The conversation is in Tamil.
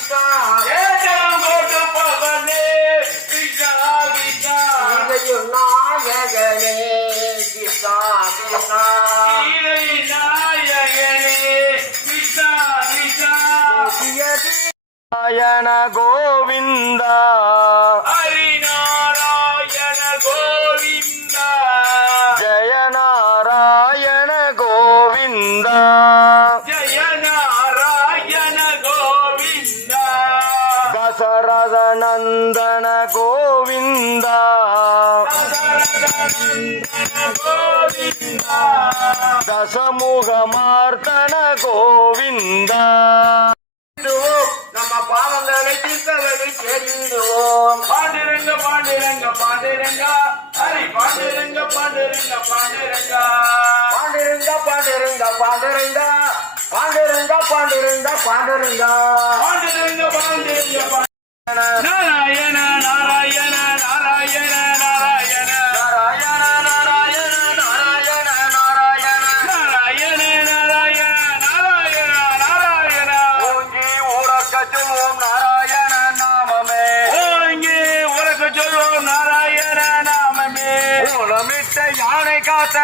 கிருஷ்ணா நாயகனே கிருஷ்ணா கிருஷ்ணா நாராயண கோவிந்தா ஹரிநாராயண கோவிந்தா ஜய நாராயண கோவிந்தா ஜய நாராயண கோவிந்தா தசரத நந்தன கோவிந்தா நந்தன கோவிந்தா தசமுகமார்த்தன கோவிந்தா நம்ம பாவங்களை தீர்த்தவரை தேடிடுவோம். பாண்டிரங்க பாண்டிரங்க பாண்டிரங்க ஹரி பாண்டிரங்க பாண்டிரங்க பாண்டிரங்க பாண்டிருங்க பாண்டிருங்க பாண்டிருங்க பாண்டிருங்க பாண்டிருங்க பாண்டிருங்க பாண்டிரங்க பாண்டிரங்க நாராயண நாராயண நாராயண நாராயண நாராயண நாராயண நாராயண நாராயண நாராயண நாராயண நாராயண நாராயண ஓங்கி ஊரக்க சொல்வோம் நாராயண நாமமே ஓங்கி உனக்கு சொல்வோம் நாராயண நாமமே ஊனமிட்ட யானை காத்த